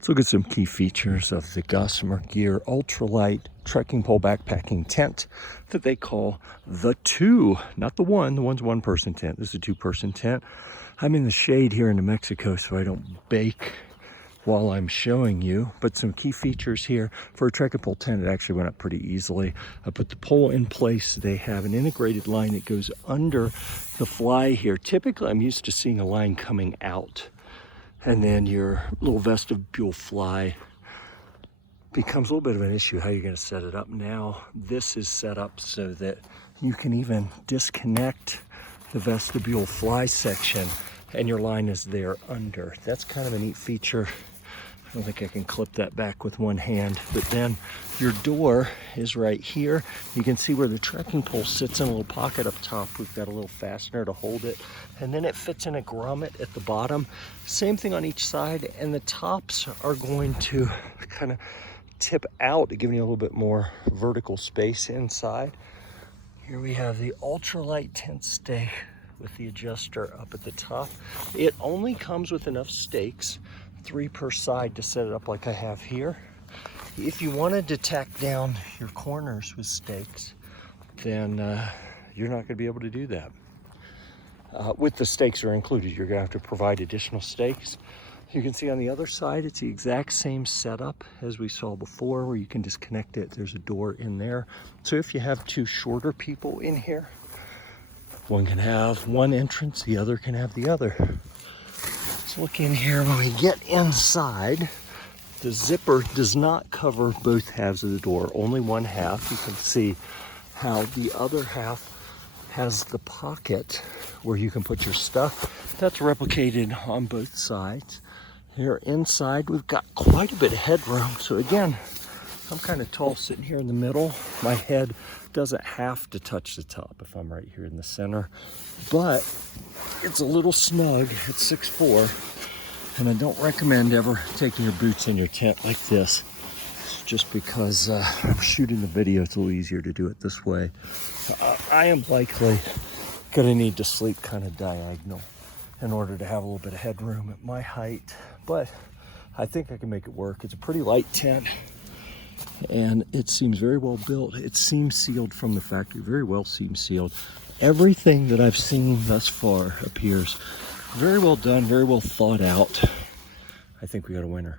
Let's look at some key features of the Gossamer Gear ultralight trekking pole backpacking tent that they call The Two. Not the one, the one's one person tent. This is a two-person tent. I'm in the shade here in New Mexico so I don't bake while I'm showing you, but some key features here. For a trekking pole tent, it actually went up pretty easily. I put the pole in place. They have an integrated line that goes under the fly here. Typically, I'm used to seeing a line coming out, and then your little vestibule fly becomes a little bit of an issue how you're going to set it up. Now this is set up so that you can even disconnect the vestibule fly section and your line is there under. That's kind of a neat feature. I don't think I can clip that back with one hand, but then your door is right here. You can see where the trekking pole sits in a little pocket up top. We've got a little fastener to hold it, and then it fits in a grommet at the bottom. Same thing on each side, and the tops are going to kind of tip out, giving you a little bit more vertical space inside. Here we have the ultralight tent stay with the adjuster up at the top. It only comes with enough stakes, 3 per side, to set it up like I have here. If you wanted to tack down your corners with stakes, then you're not going to be able to do that. With the stakes are included, you're going to have to provide additional stakes. You can see on the other side, it's the exact same setup as we saw before, where you can disconnect it. There's a door in there. So if you have 2 shorter people in here, one can have one entrance, the other can have the other. Let's look in here. When we get inside, the zipper does not cover both halves of the door, only one half. You can see how the other half has the pocket where you can put your stuff. That's replicated on both sides. Here inside, we've got quite a bit of headroom. So again, I'm kind of tall sitting here in the middle. My head doesn't have to touch the top if I'm right here in the center, but it's a little snug at 6'4", and I don't recommend ever taking your boots in your tent like this, just because I'm shooting the video. It's a little easier to do it this way. I am likely gonna need to sleep kind of diagonal in order to have a little bit of headroom at my height, but I think I can make it work. It's a pretty light tent, and it seems very well built. It's seam sealed from the factory, very well seam sealed. Everything that I've seen thus far appears very well done, very well thought out. I think we got a winner.